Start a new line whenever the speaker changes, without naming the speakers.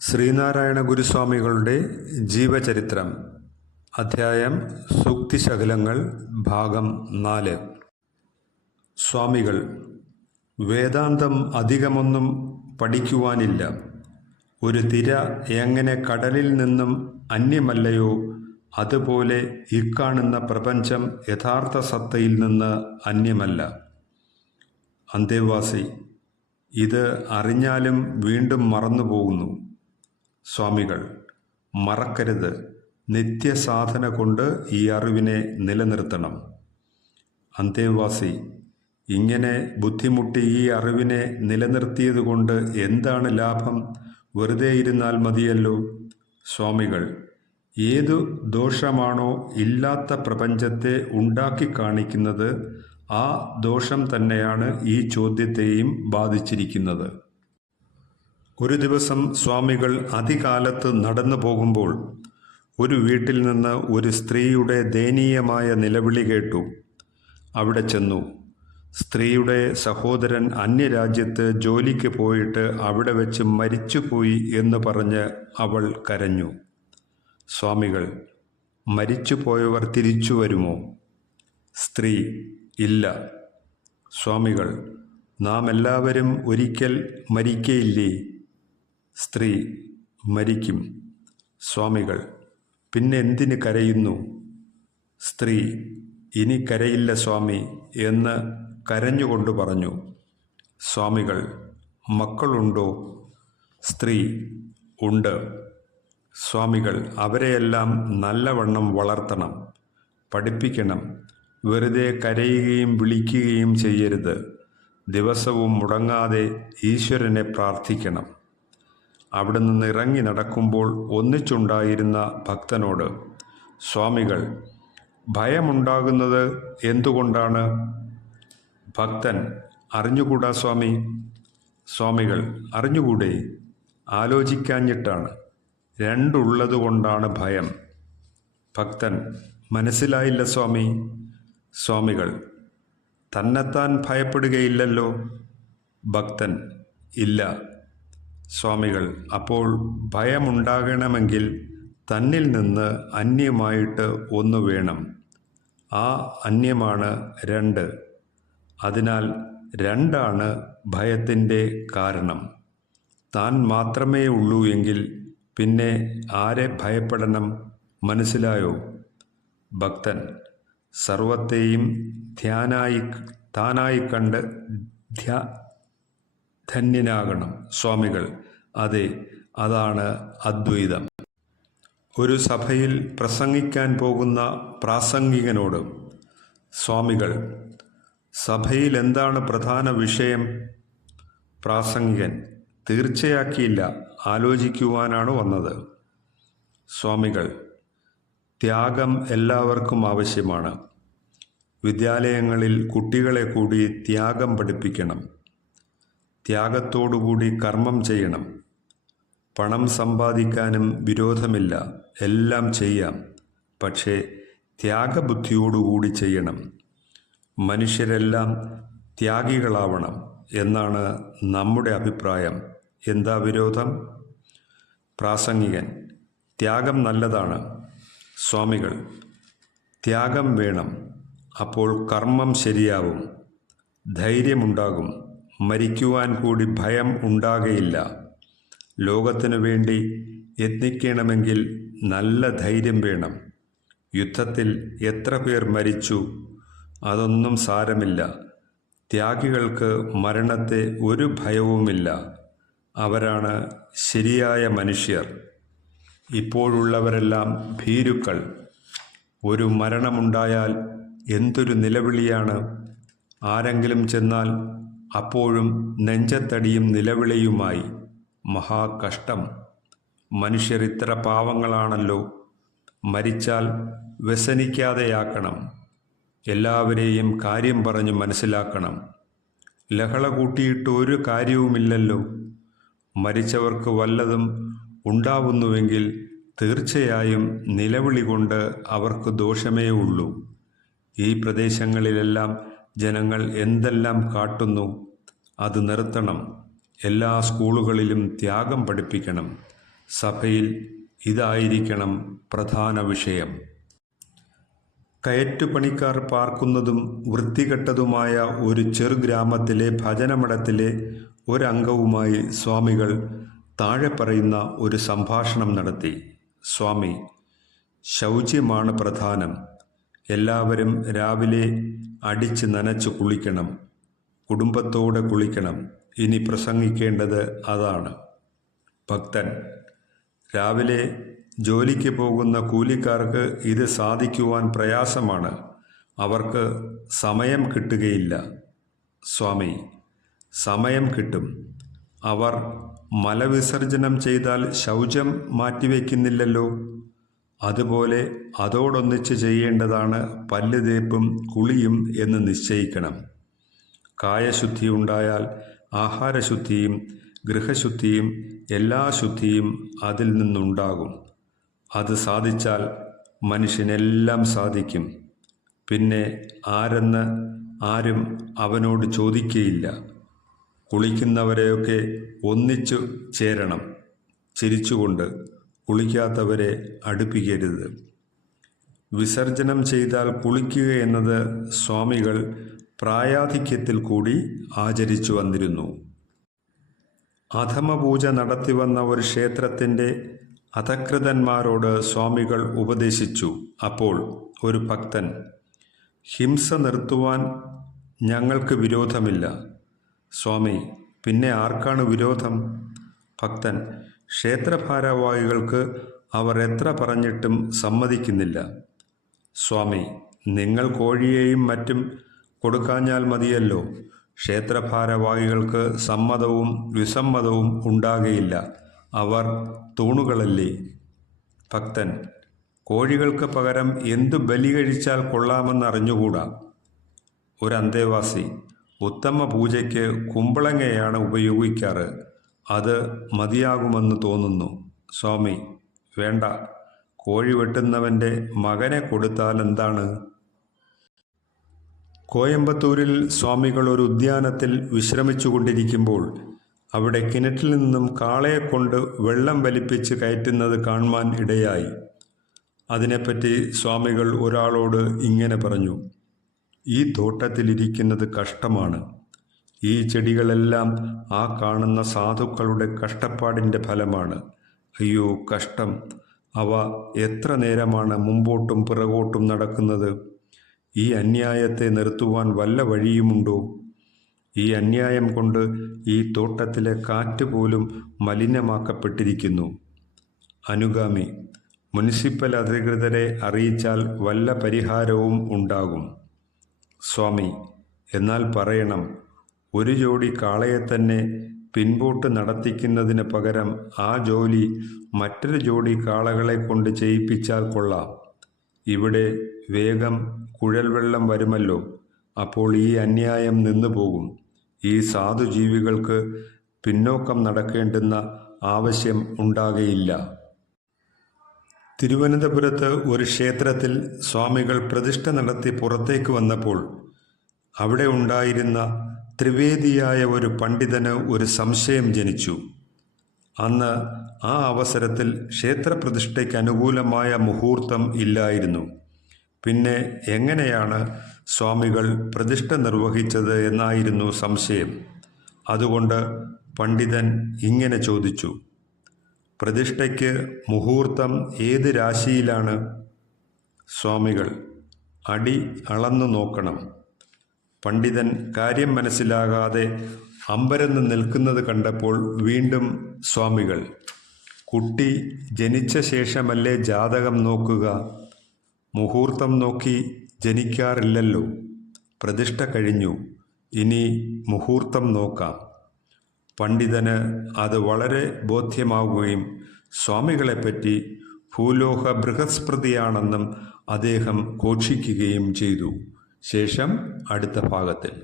ശ്രീനാരായണ ഗുരുസ്വാമികളുടെ ജീവചരിത്രം അധ്യായം സൂക്തിശകലങ്ങൾ ഭാഗം നാല്. സ്വാമികൾ വേദാന്തം അധികമൊന്നും പഠിക്കുവാനില്ല. ഒരു തിര എങ്ങനെ കടലിൽ നിന്നും അന്യമല്ലയോ അതുപോലെ ഇക്കാണുന്ന പ്രപഞ്ചം യഥാർത്ഥ സത്തയിൽ നിന്ന് അന്യമല്ല. അന്തേവാസി ഇത് അറിഞ്ഞാലും വീണ്ടും മറന്നുപോകുന്നു. സ്വാമികൾ മറക്കരുത്. നിത്യസാധന കൊണ്ട് ഈ അറിവിനെ നിലനിർത്തണം. അന്തേവാസി ഇങ്ങനെ ബുദ്ധിമുട്ടി ഈ അറിവിനെ നിലനിർത്തിയതുകൊണ്ട് എന്താണ് ലാഭം? വെറുതെ ഇരുന്നാൽ മതിയല്ലോ. സ്വാമികൾ ഏതു ദോഷമാണോ ഇല്ലാത്ത പ്രപഞ്ചത്തെ ഉണ്ടാക്കി കാണിക്കുന്നത് ആ ദോഷം തന്നെയാണ് ഈ ചോദ്യത്തെയും ബാധിച്ചിരിക്കുന്നത്. ഒരു ദിവസം സ്വാമികൾ അതികാലത്ത് നടന്നു പോകുമ്പോൾ ഒരു വീട്ടിൽ നിന്ന് ഒരു സ്ത്രീയുടെ ദയനീയമായ നിലവിളി കേട്ടു. അവിടെ ചെന്നു. സ്ത്രീയുടെ സഹോദരൻ അന്യരാജ്യത്ത് ജോലിക്ക് പോയിട്ട് അവിടെ വെച്ച് മരിച്ചുപോയി എന്ന് പറഞ്ഞ് അവൾ കരഞ്ഞു. സ്വാമികൾ മരിച്ചുപോയവർ തിരിച്ചു വരുമോ? സ്ത്രീ ഇല്ല. സ്വാമികൾ നാം എല്ലാവരും ഒരിക്കൽ മരിക്കയില്ലേ? സ്ത്രീ മരിക്കും. സ്വാമികൾ പിന്നെ എന്തിന് കരയുന്നു? സ്ത്രീ ഇനി കരയില്ല സ്വാമി എന്ന് കരഞ്ഞുകൊണ്ട് പറഞ്ഞു. സ്വാമികൾ മക്കളുണ്ടോ? സ്ത്രീ ഉണ്ട്. സ്വാമികൾ അവരെയെല്ലാം നല്ലവണ്ണം വളർത്തണം പഠിപ്പിക്കണം. വെറുതെ കരയുകയും വിളിക്കുകയും ചെയ്യരുത്. ദിവസവും മുടങ്ങാതെ ഈശ്വരനെ പ്രാർത്ഥിക്കണം. അവിടെ നിന്ന് ഇറങ്ങി നടക്കുമ്പോൾ ഒന്നിച്ചുണ്ടായിരുന്ന ഭക്തനോട് സ്വാമികൾ ഭയമുണ്ടാകുന്നത് എന്തുകൊണ്ടാണ്? ഭക്തൻ അറിഞ്ഞുകൂടാ സ്വാമി. സ്വാമികൾ അറിഞ്ഞുകൂടെ. ആലോചിക്കാഞ്ഞിട്ടാണ്. രണ്ടുള്ളതുകൊണ്ടാണ് ഭയം. ഭക്തൻ മനസ്സിലായില്ല സ്വാമി. സ്വാമികൾ തന്നെത്താൻ ഭയപ്പെടുകയില്ലല്ലോ. ഭക്തൻ ഇല്ല. സ്വാമികൾ അപ്പോൾ ഭയമുണ്ടാകണമെങ്കിൽ തന്നിൽ നിന്ന് അന്യമായിട്ട് ഒന്ന് വേണം. ആ അന്യമാണ് രണ്ട്. അതിനാൽ രണ്ടാണ് ഭയത്തിന്റെ കാരണം. താൻ മാത്രമേ ഉള്ളൂ എങ്കിൽ പിന്നെ ആരെ ഭയപ്പെടണം മനസ്സിലായോ? ഭക്തൻ സർവത്തെയും ധ്യാനായി താനായി കണ്ട് ധ്യാ ധന്യനാകണം സ്വാമികൾ. അതെ അതാണ് അദ്വൈതം. ഒരു സഭയിൽ പ്രസംഗിക്കാൻ പോകുന്ന പ്രാസംഗികനോട് സ്വാമികൾ സഭയിൽ എന്താണ് പ്രധാന വിഷയം? പ്രാസംഗികൻ തീർച്ചയാക്കിയില്ല ആലോചിക്കുവാനാണ് വന്നത്. സ്വാമികൾ ത്യാഗം എല്ലാവർക്കും ആവശ്യമാണ്. വിദ്യാലയങ്ങളിൽ കുട്ടികളെ കൂടി ത്യാഗം പഠിപ്പിക്കണം. ത്യാഗത്തോടുകൂടി കർമ്മം ചെയ്യണം. പണം സമ്പാദിക്കാനും വിരോധമില്ല. എല്ലാം ചെയ്യാം. പക്ഷേ ത്യാഗബുദ്ധിയോടുകൂടി ചെയ്യണം. മനുഷ്യരെല്ലാം ത്യാഗികളാവണം എന്നാണ് നമ്മുടെ അഭിപ്രായം. എന്താ വിരോധം? പ്രാസംഗികൻ ത്യാഗം നല്ലതാണ്. സ്വാമികൾ ത്യാഗം വേണം. അപ്പോൾ കർമ്മം ശരിയാവും. ധൈര്യമുണ്ടാകും. മരിക്കുവാൻ കൂടി ഭയം ഉണ്ടാകയില്ല. ലോകത്തിനു വേണ്ടി യത്നിക്കണമെങ്കിൽ നല്ല ധൈര്യം വേണം. യുദ്ധത്തിൽ എത്ര പേർ മരിച്ചു? അതൊന്നും സാരമില്ല. ത്യാഗികൾക്ക് മരണത്തെ ഒരു ഭയവുമില്ല. അവരാണ് ശരിയായ മനുഷ്യർ. ഇപ്പോഴുള്ളവരെല്ലാം ഭീരുക്കൾ. ഒരു മരണമുണ്ടായാൽ എന്തൊരു നിലവിളിയാണ്? ആരെങ്കിലും ചെന്നാൽ അപ്പോഴും നെഞ്ചത്തടിയും നിലവിളിയുമായി മഹാകഷ്ടം. മനുഷ്യർ ഇത്ര പാവങ്ങളാണല്ലോ. മരിച്ചാൽ വ്യസനിക്കാതെയാക്കണം. എല്ലാവരെയും കാര്യം പറഞ്ഞു മനസ്സിലാക്കണം. ലഹള കൂട്ടിയിട്ട് ഒരു കാര്യവുമില്ലല്ലോ. മരിച്ചവർക്ക് വല്ലതും ഉണ്ടാവുന്നുവെങ്കിൽ തീർച്ചയായും നിലവിളി കൊണ്ട് അവർക്ക് ദോഷമേ ഉള്ളൂ. ഈ പ്രദേശങ്ങളിലെല്ലാം ജനങ്ങൾ എന്തെല്ലാം കാട്ടുന്നു അത് നിർത്തണം. എല്ലാ സ്കൂളുകളിലും ത്യാഗം പഠിപ്പിക്കണം. സഭയിൽ ഇതായിരിക്കണം പ്രധാന വിഷയം. കയറ്റുപണിക്കാർ പാർക്കുന്നതും വൃത്തികെട്ടതുമായ ഒരു ചെറുഗ്രാമത്തിലെ ഭജനമഠത്തിലെ ഒരംഗവുമായി സ്വാമികൾ താഴെ പറയുന്ന ഒരു സംഭാഷണം നടത്തി. സ്വാമി ശൗച്യമാണ് പ്രധാനം. എല്ലാവരും രാവിലെ അടിച്ച് നനച്ച് കുളിക്കണം. കുടുംബത്തോടെ കുളിക്കണം. ഇനി പ്രസംഗിക്കേണ്ടത് അതാണ്. ഭക്തൻ രാവിലെ ജോലിക്ക് പോകുന്ന കൂലിക്കാർക്ക് ഇത് സാധിക്കുവാൻ പ്രയാസമാണ്. അവർക്ക് സമയം കിട്ടുകയില്ല. സ്വാമി സമയം കിട്ടും. അവർ മലവിസർജനം ചെയ്താൽ ശൗചം മാറ്റിവെക്കുന്നില്ലല്ലോ. അതുപോലെ അതോടൊന്നിച്ച് ചെയ്യേണ്ടതാണ് പല്ല് തേപ്പും കുളിയും എന്ന് നിശ്ചയിക്കണം. കായശുദ്ധി ഉണ്ടായാൽ ആഹാരശുദ്ധിയും ഗൃഹശുദ്ധിയും എല്ലാ ശുദ്ധിയും അതിൽ നിന്നുണ്ടാകും. അത് സാധിച്ചാൽ മനുഷ്യനെല്ലാം സാധിക്കും. പിന്നെ ആരെന്ന് ആരും അവനോട് ചോദിക്കുകയില്ല കുളിക്കുന്നവരെയൊക്കെ ഒന്നിച്ചു ചേരണം. ചിരിച്ചുകൊണ്ട് കുളിക്കാത്തവരെ അടുപ്പിക്കരുത്. വിസർജനം ചെയ്താൽ കുളിക്കുക എന്നത് സ്വാമികൾ പ്രായാധിക്യത്തിൽ കൂടി ആചരിച്ചു വന്നിരുന്നു. അധമപൂജ നടത്തിവന്ന ഒരു ക്ഷേത്രത്തിന്റെ അധകൃതന്മാരോട് സ്വാമികൾ ഉപദേശിച്ചു. അപ്പോൾ ഒരു ഭക്തൻ ഹിംസ നിർത്തുവാൻ ഞങ്ങൾക്ക് വിരോധമില്ല. സ്വാമി പിന്നെ ആർക്കാണ് വിരോധം? ഭക്തൻ ക്ഷേത്രഭാരവാഹികൾക്ക് അവർ എത്ര പറഞ്ഞിട്ടും സമ്മതിക്കുന്നില്ല. സ്വാമി നിങ്ങൾ കോഴിയെയും മറ്റും കൊടുക്കാഞ്ഞാൽ മതിയല്ലോ. ക്ഷേത്രഭാരവാഹികൾക്ക് സമ്മതവും വിസമ്മതവും ഉണ്ടാകയില്ല. അവർ തൂണുകളല്ലേ? ഭക്തൻ കോഴികൾക്ക് പകരം എന്തു ബലി കഴിച്ചാൽ കൊള്ളാമെന്ന് അറിഞ്ഞുകൂടാ ഒരു അന്തേവാസി ഉത്തമ പൂജയ്ക്ക് കുമ്പളങ്ങയാണ് ഉപയോഗിക്കാറ്. അത് മതിയാകുമെന്ന് തോന്നുന്നു. സ്വാമി വേണ്ട. കോഴി വെട്ടുന്നവന്റെ മകനെ കൊടുത്താൽ എന്താണ്? കോയമ്പത്തൂരിൽ സ്വാമികൾ ഒരു ഉദ്യാനത്തിൽ വിശ്രമിച്ചു കൊണ്ടിരിക്കുമ്പോൾ അവിടെ കിണറ്റിൽ നിന്നും കാളയെ കൊണ്ട് വെള്ളം വലിപ്പിച്ച് കയറ്റുന്നത് കാണുവാൻ ഇടയായി. അതിനെപ്പറ്റി സ്വാമികൾ ഒരാളോട് ഇങ്ങനെ പറഞ്ഞു ഈ തോട്ടത്തിലിരിക്കുന്നത് കഷ്ടമാണ്. ഈ ചെടികളെല്ലാം ആ കാണുന്ന സാധുക്കളുടെ കഷ്ടപ്പാടിന്റെ ഫലമാണ്. അയ്യോ കഷ്ടം. അവ എത്ര നേരമാണ് മുമ്പോട്ടും പിറകോട്ടും നടക്കുന്നത്? ഈ അന്യായത്തെ നിർത്തുവാൻ വല്ല വഴിയുമുണ്ടോ? ഈ അന്യായം കൊണ്ട് ഈ തോട്ടത്തിലെ കാറ്റ് പോലും മലിനമാക്കപ്പെട്ടിരിക്കുന്നു. അനുഗാമി മുനിസിപ്പൽ അധികൃതരെ അറിയിച്ചാൽ വല്ല പരിഹാരവും ഉണ്ടാകും. സ്വാമി എന്നാൽ പറയണം ഒരു ജോഡി കാളയെ തന്നെ പിൻപോട്ട് നടത്തിക്കുന്നതിന് പകരം ആ ജോലി മറ്റൊരു ജോഡി കാളകളെ കൊണ്ട് ചെയ്യിപ്പിച്ചാൽ കൊള്ളാം. ഇവിടെ വേഗം കുഴൽവെള്ളം വരുമല്ലോ. അപ്പോൾ ഈ അന്യായം നിന്നു പോകും. ഈ സാധുജീവികൾക്ക് പിന്നോക്കം നടക്കേണ്ടുന്ന ആവശ്യം ഉണ്ടാകയില്ല. തിരുവനന്തപുരത്ത് ഒരു ക്ഷേത്രത്തിൽ സ്വാമികൾ പ്രതിഷ്ഠ നടത്തി പുറത്തേക്ക് വന്നപ്പോൾ അവിടെ ഉണ്ടായിരുന്ന ത്രിവേദിയായ ഒരു പണ്ഡിതന് ഒരു സംശയം ജനിച്ചു. അന്ന് ആ അവസരത്തിൽ ക്ഷേത്രപ്രതിഷ്ഠയ്ക്ക് അനുകൂലമായ മുഹൂർത്തം ഇല്ലായിരുന്നു. പിന്നെ എങ്ങനെയാണ് സ്വാമികൾ പ്രതിഷ്ഠ നിർവഹിച്ചത് എന്നായിരുന്നു സംശയം. അതുകൊണ്ട് പണ്ഡിതൻ ഇങ്ങനെ ചോദിച്ചു. പ്രതിഷ്ഠയ്ക്ക് മുഹൂർത്തം ഏത് രാശിയിലാണ്? സ്വാമികൾ അടി അളന്നു നോക്കണം. പണ്ഡിതൻ കാര്യം മനസ്സിലാകാതെ അമ്പരന്ന് നിൽക്കുന്നത് കണ്ടപ്പോൾ വീണ്ടും സ്വാമികൾ കുട്ടി ജനിച്ച ശേഷമല്ലേ ജാതകം നോക്കുക? മുഹൂർത്തം നോക്കി ജനിക്കാറില്ലല്ലോ. പ്രതിഷ്ഠ കഴിഞ്ഞു. ഇനി മുഹൂർത്തം നോക്കാം. പണ്ഡിതന് അത് വളരെ ബോധ്യമാവുകയും സ്വാമികളെപ്പറ്റി ഭൂലോക ബൃഹസ്മൃതിയാണെന്നും അദ്ദേഹം ഘോഷിക്കുകയും ചെയ്തു. ശേഷം അടുത്ത ഭാഗത്തിൽ.